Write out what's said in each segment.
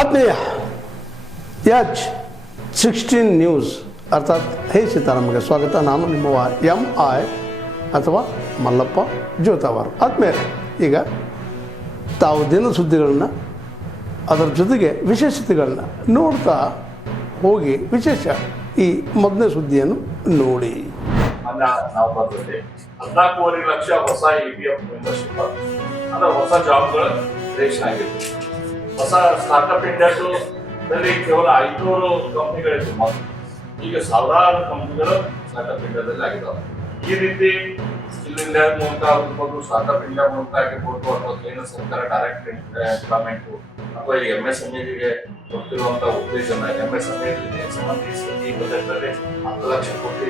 ಆತ್ಮೀಯ H16 news ಅರ್ಥಾತ್ ಹೇ ಸೀತಾರಾಮಗೆ ಸ್ವಾಗತ. ನಾನು ನಿಮ್ಮವ MI ಅಥವಾ ಮಲ್ಲಪ್ಪ ಜೋತಾವಾರ್. ಆದ್ಮೇಲೆ ಈಗ ತಾವು ದಿನ ಸುದ್ದಿಗಳನ್ನ ಅದರ ಜೊತೆಗೆ ವಿಶೇಷತೆಗಳನ್ನ ನೋಡ್ತಾ ಹೋಗಿ ವಿಶೇಷ ಈ ಮೊದಲನೇ ಸುದ್ದಿಯನ್ನು ನೋಡಿ. ನಾವು ಬಂದಿದ್ದೆ 14.5 ಲಕ್ಷ ಹೊಸ EPF ಮೆಂಬರ್ಶಿಪ್ ಅಂದ್ರೆ ಹೊಸ ಜಾಬ್ಗಳು ಕ್ರಿಯೇಷನ್ ಆಗಿತ್ತು. ಹೊಸ ಸ್ಟಾರ್ಟ್ಅಪ್ ಇಂಡಿಯಾದಲ್ಲಿ ಕೇವಲ 500 ಕಂಪನಿಗಳಿತ್ತು ಮೊದಲು, ಈಗ ಸಾವಿರಾರು ಕಂಪನಿಗಳು ಸ್ಟಾರ್ಟ್ಅಪ್ ಇಂಡಿಯಾದಲ್ಲಿ ಆಗಿದ್ದಾವೆ. ಈ ರೀತಿ ಸ್ಕಿಲ್ ಇಂಡಿಯಾ ಮೂಲಕ ಆಗಿರ್ಬೋದು, ಸ್ಟಾರ್ಟ್ಅಪ್ ಇಂಡಿಯಾ ಮೂಲಕ ಆಗಿರ್ಬೋದು, ಅಥವಾ ಕೇಂದ್ರ ಸರ್ಕಾರ ಡೈರೆಕ್ಟ್ ಎಂಪ್ಲಾಯ್ಮೆಂಟ್ ಅಥವಾ ಈ MSMEಗೆ ಕೊಡ್ತಿರುವಂತ ಉದ್ದೇಶನ MSME ಸಂಬಂಧಿಸಿ ಈ ಬಜೆಟ್ನಲ್ಲಿ 10 ಲಕ್ಷ ಕೋಟಿ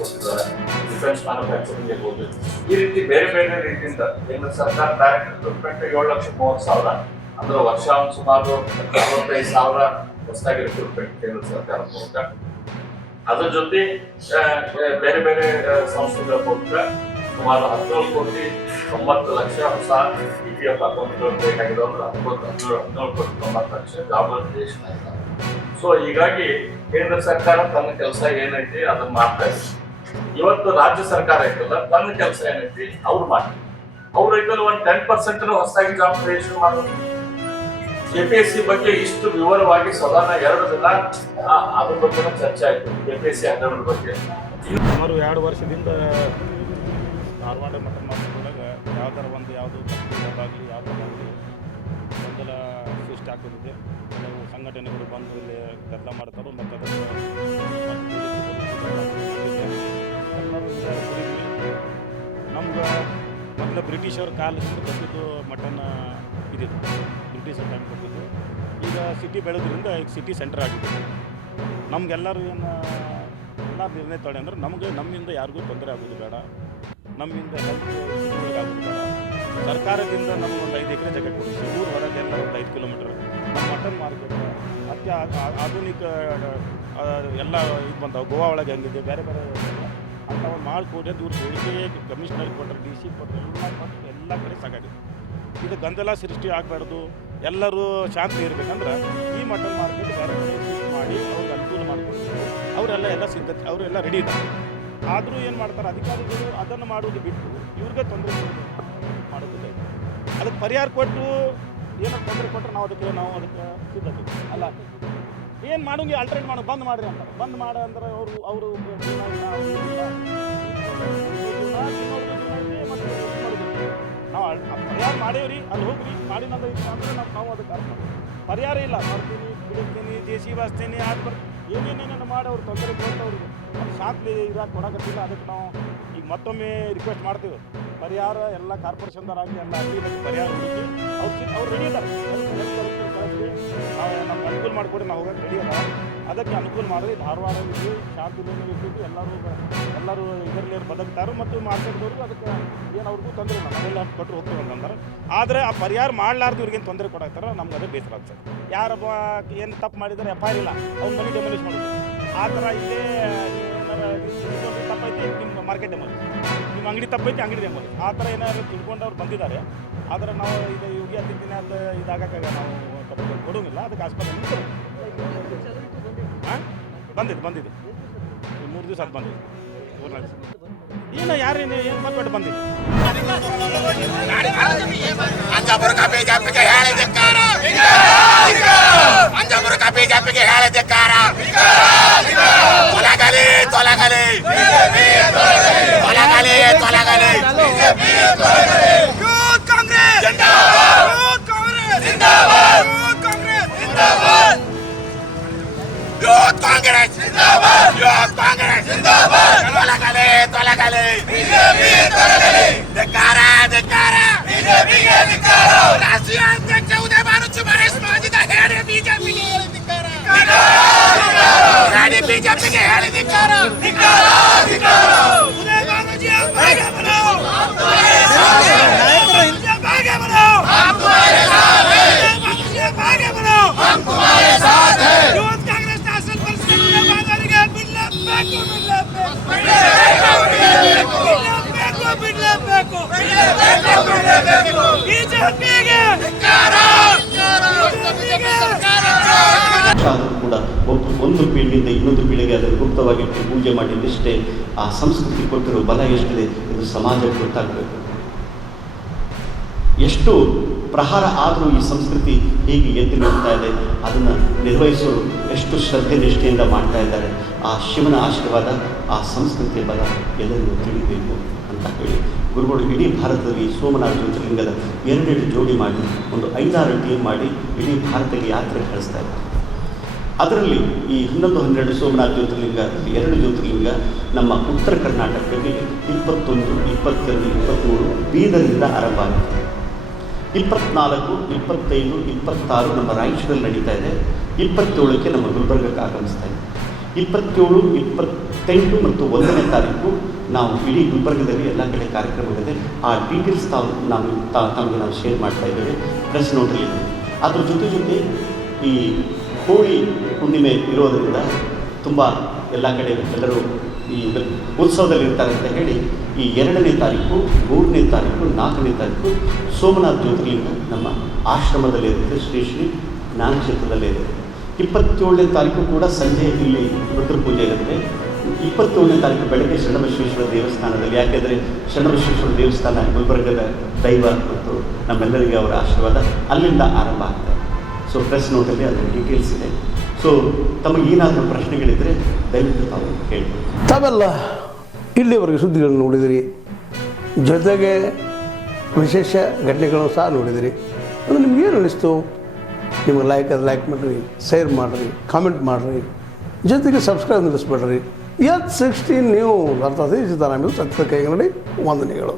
ಕೊಟ್ಟಿದ್ದಾರೆ. ಡಿಫೆನ್ಸ್ ಮ್ಯಾನುಫ್ಯಾಕ್ಚರಿಂಗ್ ಇರ್ಬೋದು, ಈ ರೀತಿ ಬೇರೆ ಬೇರೆ ರೀತಿಯಿಂದ ಕೇಂದ್ರ ಸರ್ಕಾರ ಡೈರೆಕ್ಟ್ ರಿಕ್ರೂಟ್ಮೆಂಟ್ 7,30,000 ಅಂದ್ರೆ ವರ್ಷ ಸುಮಾರು 45,000 ಹೊಸದಾಗಿ ರಿಕ್ರೂಟ್ಮೆಂಟ್ ಕೇಂದ್ರ ಸರ್ಕಾರ ಮೂಲಕ. ಅದ್ರ ಜೊತೆ ಬೇರೆ ಬೇರೆ ಸಂಸ್ಥೆಗಳ ಮೂಲಕ ಸುಮಾರು 17,90,00,000 ಹೊಸ EPF ಅಕೌಂಟ್ಗಳು ಬೇಕಾಗಿದೆ. ಅಂದ್ರೆ 17,90,00,000 ಜಾಬ್ ಕ್ರಿಯೇಷನ್ ಆಗಿದೆ. ಸೊ ಹೀಗಾಗಿ ಕೇಂದ್ರ ಸರ್ಕಾರ ತನ್ನ ಕೆಲಸ ಏನೈತಿ ಅದನ್ನ ಮಾಡ್ತಾ ಇದೆ. ಇವತ್ತು ರಾಜ್ಯ ಸರ್ಕಾರ ಐತಲ್ಲ, ತನ್ನ ಕೆಲಸ ಏನೈತಿ ಅವ್ರು ಮಾಡಿ ಅವ್ರು ಐತಲ್ಲ ಒಂದು 10% ಹೊಸದಾಗಿ ಜಾಬ್ ಕ್ರಿಯೇಷನ್ ಮಾಡೋದು. KPSC ಬಗ್ಗೆ ಇಷ್ಟು ವಿವರವಾಗಿ ಸಾಧಾರಣ 2 ದಿನ ಅದ್ರ ಬಗ್ಗೆ ಚರ್ಚೆ ಆಯ್ತು. KPSC ಹಗರಣ ಬಗ್ಗೆ ಸುಮಾರು 2 ವರ್ಷದಿಂದ ಧಾರವಾಡ ಮಠ ಮಾರ್ಗದೊಳಗ ಯಾವ್ದಾರ ಒಂದು ಯಾವುದು ಆಗಲಿ ಯಾವುದಾಗಲಿ ಗೊಂದಲ ಸೃಷ್ಟಿ ಆಗ್ತಿದೆ. ಕೆಲವು ಸಂಘಟನೆಗಳು ಬಂದು ಇಲ್ಲಿ ಗದ್ದಲ ಮಾಡ್ತಾರೆ ಮತ್ತು ನಮ್ಗೆ ಮೊದಲು ಬ್ರಿಟಿಷರ ಕಾಲದಿಂದ ಕೊಟ್ಟಿದ್ದು ಮಟನ್ ಇದಿತ್ತು, ಬ್ರಿಟಿಷರ್ ಟೈಮ್ ಕೊಟ್ಟಿದ್ದು. ಈಗ ಸಿಟಿ ಬೆಳೆದ್ರಿಂದ ಈಗ ಸಿಟಿ ಸೆಂಟರ್ ಆಗಿದೆ. ನಮಗೆಲ್ಲರೂ ಏನು ಎಲ್ಲ ನಿರ್ಣಯ ತೊಡೆ ಅಂದ್ರೆ ನಮ್ಮಿಂದ ಯಾರಿಗೂ ತೊಂದರೆ ಆಗೋದು ಬೇಡ, ನಮ್ಮಿಂದ ಹೆಲ್ತ್ ಆಗೋದು ಬೇಡ. ಸರ್ಕಾರದಿಂದ ನಮ್ಗೆ ಒಂದು 5 ಎಕರೆ ಜಾಗ ಕೊಡಿಸಿ ಊರು ಹೊರಗೆಲ್ಲ ಒಂದು 5 ಕಿಲೋಮೀಟರ್ ನಮ್ಮ ಮಟನ್ ಮಾರ್ಕೆಟ್ ಆಧುನಿಕ ಎಲ್ಲ ಇದು ಬಂದಾವೆ. ಗೋವಾ ಒಳಗೆ ಹೆಂಗಿದೆ ಬೇರೆ ಬೇರೆ ಅಂತ ಒಂದು ಮಾಡಿಕೊಡಿ ಅಂತ ಇವ್ರು ಬೇಡಿಕೆ ಕಮಿಷನರ್ ಕೊಟ್ಟರೆ, DC ಕೊಟ್ಟರೆ, ಎಲ್ಲ ಕಡೆ ಸಾಕಾಗಿದೆ. ಇದು ಗೊಂದಲ ಸೃಷ್ಟಿ ಆಗಬಾರ್ದು, ಎಲ್ಲರೂ ಶಾಂತಿ ಇರಬೇಕಂದ್ರೆ ಈ ಮಟನ್ ಮಾರ್ಕೆಟ್ ಬೇರೆ ಕಡೆ ಶಿಫ್ಟ್ ಮಾಡಿ ಅವ್ರಿಗೆ ಅನುಕೂಲ ಮಾಡಿಕೊಡ್ತಾರೆ. ಅವರೆಲ್ಲ ಸಿದ್ಧತೆ ಅವರೆಲ್ಲ ರೆಡಿ ಇದ್ದಾರೆ. ಆದರೂ ಏನು ಮಾಡ್ತಾರೆ ಅಧಿಕಾರಿಗಳು ಅದನ್ನು ಮಾಡೋದು ಬಿಟ್ಟು ಇವ್ರಿಗೆ ತೊಂದರೆ ಮಾಡೋದಿಲ್ಲ. ಅದಕ್ಕೆ ಪರಿಹಾರ ಕೊಟ್ಟು ಏನಾದ್ರು ತೊಂದರೆ ಕೊಟ್ಟರೆ ನಾವು ಅದಕ್ಕೆ ಸಿದ್ಧತೆ ಅಲ್ಲ. ಏನು ಮಾಡೋಂಗೆ ಆಲ್ಟ್ರೇಟ್ ಮಾಡೋ ಬಂದ್ ಮಾಡಿರಿ ಅಂತಾರೆ. ಬಂದ್ ಮಾಡ ಅಂದ್ರೆ ಅವರು ನಾವು ಪರಿಹಾರ ಮಾಡೇವ್ರಿ, ಅಲ್ಲಿ ಹೋಗ್ರಿ ಮಾಡಿ ನಂದು ಅಂದ್ರೆ ನಾವು ಅದಕ್ಕೆ ಅರ್ಥ ಪರಿಹಾರ ಇಲ್ಲ. ಮಾಡ್ತೀನಿ, ಬಿಡುತ್ತೀನಿ, JCB ಹಚ್ತೀನಿ, ಅದು ಬರ್ತೀನಿ, ಏನೇನೇನು ಮಾಡಿ ಅವ್ರು ತೊಂದರೆ ಕೊಟ್ಟು ಅವ್ರಿಗೆ ಅದು ಶಾಂತಿ ಇದಾಗಿ ಕೊಡೋಕತ್ತಿಲ್ಲ. ಅದಕ್ಕೆ ನಾವು ಈಗ ಮತ್ತೊಮ್ಮೆ ರಿಕ್ವೆಸ್ಟ್ ಮಾಡ್ತೀವಿ, ಪರಿಹಾರ ಎಲ್ಲ ಕಾರ್ಪೊರೇಷನ್ದಾರಾಗಲಿ ಎಲ್ಲ ಅಲ್ಲಿ ಪರಿಹಾರ ಹುಡುಕಿ ಅವ್ರು ರೆಡಿ ಇದ್ದಾರೆ. ಕಳಿಸಿ ನಾವು ನಮ್ಗೆ ಅನುಕೂಲ ಮಾಡಿಕೊಡಿ, ನಾವು ಹೋಗೋಕೆ ರೆಡಿ ಅದ. ಅದಕ್ಕೆ ಅನುಕೂಲ ಮಾಡಿರಿ. ಧಾರವಾಡದಲ್ಲಿ ಶಾಂತಿ ಇರ್ತಿದ್ದು ಎಲ್ಲರೂ ಇದರಲ್ಲಿ ಬದುಕ್ತಾರೆ ಮತ್ತು ಮಾರ್ಕೆಟ್ದವ್ರಿಗೂ ಅದಕ್ಕೆ ಏನು ಅವ್ರಿಗೂ ತೊಂದರೆ ಇಲ್ಲ. ನಾವೆಲ್ಲ ಕೊಟ್ಟರು ಹೋಗ್ತೀವಿ ಅಂತಂದ್ರೆ. ಆದರೆ ಆ ಪರಿಹಾರ ಮಾಡಲಾರ್ದು ಇವ್ರಿಗೇನು ತೊಂದರೆ ಕೊಡಾಕ್ತಾರೆ, ನಮ್ಗೆ ಅದೇ ಬೇಸರ ಆಗ್ತದೆ. ಯಾರೊಬ್ಬ ಏನು ತಪ್ಪು ಮಾಡಿದರೆ FIR ಇಲ್ಲ, ಅವ್ನ ಮನೆ ಡೆಮಾಲಿಷ್ ಮಾಡೋದು. ಆ ಥರ ಇಲ್ಲೇ ತಪ್ಪೈತಿ ನಿಮ್ಮ ಮಾರ್ಕೆಟ್ ಡೆಮಾಲಿಷ್, ನಿಮ್ಮ ಅಂಗಡಿ ತಪ್ಪೈತಿ ಅಂಗಡಿ ಡೆಮಾಲಿಷ್, ಆ ಥರ ಏನಾದ್ರು ತಿಳ್ಕೊಂಡು ಅವ್ರು ಬಂದಿದ್ದಾರೆ. ಆದರೆ ನಾವು ಇದು ಯೋಗಿ ಆದಿತ್ಯನ ಅದು ಇದಾಗಕ್ಕಾಗ ನಾವು ಕೊಡೋಂಗಿಲ್ಲ. ಅದಕ್ಕೆ ಆಸ್ಪತ್ರೆ ಬಂದಿದ್ದು 3 ದಿವಸ ಅದು ಬಂದಿದ್ದು. ಏನು ಯಾರೇನು ಏನು ಬಂದ್ಬಿಟ್ಟು ಬಂದಿದ್ದು. ಕಾಂಗ್ರೆಸ್ ಕಾಂಗ್ರೆಸ್ ತೊಲಗಲಿ ತೊಲಗಲಿ ಧಿಕ್ಕಾರ ಧಿಕ್ಕಾರ ರಾಷ್ಟ್ರೀಯ ಅಧ್ಯಕ್ಷ ಉದಯ ಭಾನು ಸುರೇಶ್ ಮೋದಿದ ಹೇಳಿ ಬಿಜೆಪಿಗೆ ಹೇಳಿ ಧಿಕ್ಕಾರ ಉದಯ ಭಾನುಜಿ ಬಿಜೆಪಿಗೆ ಆದರೂ ಕೂಡ ಒಂದು ಪೀಳಿಗೆಯಿಂದ ಇನ್ನೊಂದು ಪೀಳಿಗೆ ಅದನ್ನು ಗುಪ್ತವಾಗಿ ಪೂಜೆ ಮಾಡಿ ನಿಷ್ಠೆ ಆ ಸಂಸ್ಕೃತಿ ಕೊಟ್ಟಿರೋ ಬಲ ಎಷ್ಟಿದೆ ಇದು ಸಮಾಜಕ್ಕೆ ಗೊತ್ತಾಗಬೇಕು. ಎಷ್ಟು ಪ್ರಹಾರ ಆದರೂ ಈ ಸಂಸ್ಕೃತಿ ಹೀಗೆ ಎದ್ದು ನಿಲ್ತಾ ಇದೆ, ಅದನ್ನು ನಿರ್ವಹಿಸೋರು ಎಷ್ಟು ಶ್ರದ್ಧೆ ನಿಷ್ಠೆಯಿಂದ ಮಾಡ್ತಾ ಇದ್ದಾರೆ. ಆ ಶಿವನ ಆಶೀರ್ವಾದ, ಆ ಸಂಸ್ಕೃತಿಯ ಬಲ ಎಲ್ಲರಿಗೂ ತಿಳಿಬೇಕು ಅಂತ ಹೇಳಿ ಗುರುಗಳು ಇಡೀ ಭಾರತದಲ್ಲಿ ಸೋಮನಾಥ ಜ್ಯೋತಿರ್ಲಿಂಗದ 2 ಜೋಡಿ ಮಾಡಿ ಒಂದು 5-6 ಟೀಮ್ ಮಾಡಿ ಇಡೀ ಭಾರತಕ್ಕೆ ಯಾತ್ರೆ ಕಳಿಸ್ತಾ ಇದ್ದಾರೆ. ಅದರಲ್ಲಿ ಈ 11-12 ಸೋಮನಾಥ ಜ್ಯೋತಿರ್ಲಿಂಗ 2 ಜ್ಯೋತಿರ್ಲಿಂಗ ನಮ್ಮ ಉತ್ತರ ಕರ್ನಾಟಕದಲ್ಲಿ 21, 22, 23 ಬೀದರ್ನಿಂದ ಆರಂಭ ಆಗಿದೆ. 24, 25, 26 ನಮ್ಮ ರಾಯಚೂರಲ್ಲಿ ನಡೀತಾ ಇದೆ. 27ಕ್ಕೆ ನಮ್ಮ ಗುಲ್ಬರ್ಗಕ್ಕೆ ಆಗಮಿಸ್ತಾ ಇದೆ. 27, 28 ಮತ್ತು 1ನೇ ತಾರೀಕು ನಾವು ಇಡೀ ಗುಲ್ಬರ್ಗದಲ್ಲಿ ಎಲ್ಲ ಕಡೆ ಕಾರ್ಯಕ್ರಮಗಳಿದೆ. ಆ ಡೀಟೇಲ್ಸ್ ತಮಗೆ ನಾವು ಶೇರ್ ಮಾಡ್ತಾ ಇದ್ದೇವೆ ಪ್ರೆಸ್ ನೋಟಲ್ಲಿ. ಅದ್ರ ಜೊತೆ ಈ ಹೋಳಿ ಹುಣ್ಣಿಮೆ ಇರೋದರಿಂದ ತುಂಬ ಎಲ್ಲ ಕಡೆ ಎಲ್ಲರೂ ಈ ಉತ್ಸವದಲ್ಲಿ ಇರ್ತಾರೆ ಅಂತ ಹೇಳಿ ಈ 2ನೇ ತಾರೀಕು, 3ನೇ ತಾರೀಕು, 4ನೇ ತಾರೀಕು ಸೋಮನಾಥ ಜ್ಯೋತಿರ್ಲಿಂಗ ನಮ್ಮ ಆಶ್ರಮದಲ್ಲಿರುತ್ತೆ, ಶ್ರೀ ಜ್ಞಾನಕ್ಷೇತ್ರದಲ್ಲೇ ಇರುತ್ತೆ. 27ನೇ ತಾರೀಕು ಕೂಡ ಸಂಜೆ ಇಲ್ಲಿ ರುದ್ರ ಪೂಜೆ ಇರುತ್ತೆ. 27ನೇ ತಾರೀಕು ಬೆಳಗ್ಗೆ ಶರಣಬಸವೇಶ್ವರ ದೇವಸ್ಥಾನದಲ್ಲಿ, ಯಾಕೆಂದರೆ ಶರಣಬಸವೇಶ್ವರ ದೇವಸ್ಥಾನ ಗುಲ್ಬರ್ಗದ ದೈವ ಮತ್ತು ನಮ್ಮೆಲ್ಲರಿಗೆ ಅವರ ಆಶೀರ್ವಾದ ಅಲ್ಲಿಂದ ಆರಂಭ ಆಗ್ತದೆ. ಸೊ ಪ್ರೆಸ್ ನೋಟಲ್ಲಿ ಅದರ ಡೀಟೇಲ್ಸ್ ಇದೆ. ಸೊ ತಮಗೇನಾದರೂ ಪ್ರಶ್ನೆಗಳಿದ್ದರೆ ದಯವಿಟ್ಟು ತಾವು ಕೇಳಬೇಕು. ತಾವೆಲ್ಲ ಇಲ್ಲಿವರೆಗೆ ಸುದ್ದಿಗಳನ್ನು ನೋಡಿದಿರಿ, ಜೊತೆಗೆ ವಿಶೇಷ ಘಟನೆಗಳನ್ನು ಸಹ ನೋಡಿದಿರಿ. ಅದು ನಿಮ್ಗೇನು ಅನ್ನಿಸ್ತು? ನಿಮಗೆ ಲೈಕ್ ಮಾಡಿರಿ, ಶೇರ್ ಮಾಡಿರಿ, ಕಾಮೆಂಟ್ ಮಾಡಿರಿ, ಜೊತೆಗೆ ಸಬ್ಸ್ಕ್ರೈಬ್ ನಿಲ್ಲಿಸ್ಬೇಡ್ರಿ. H16 ನ್ಯೂಸ್ ಅರ್ಥಾತ್ ಸತ್ಯದ ಕೈಗನ್ನಡಿ ವಂದನೆಗಳು.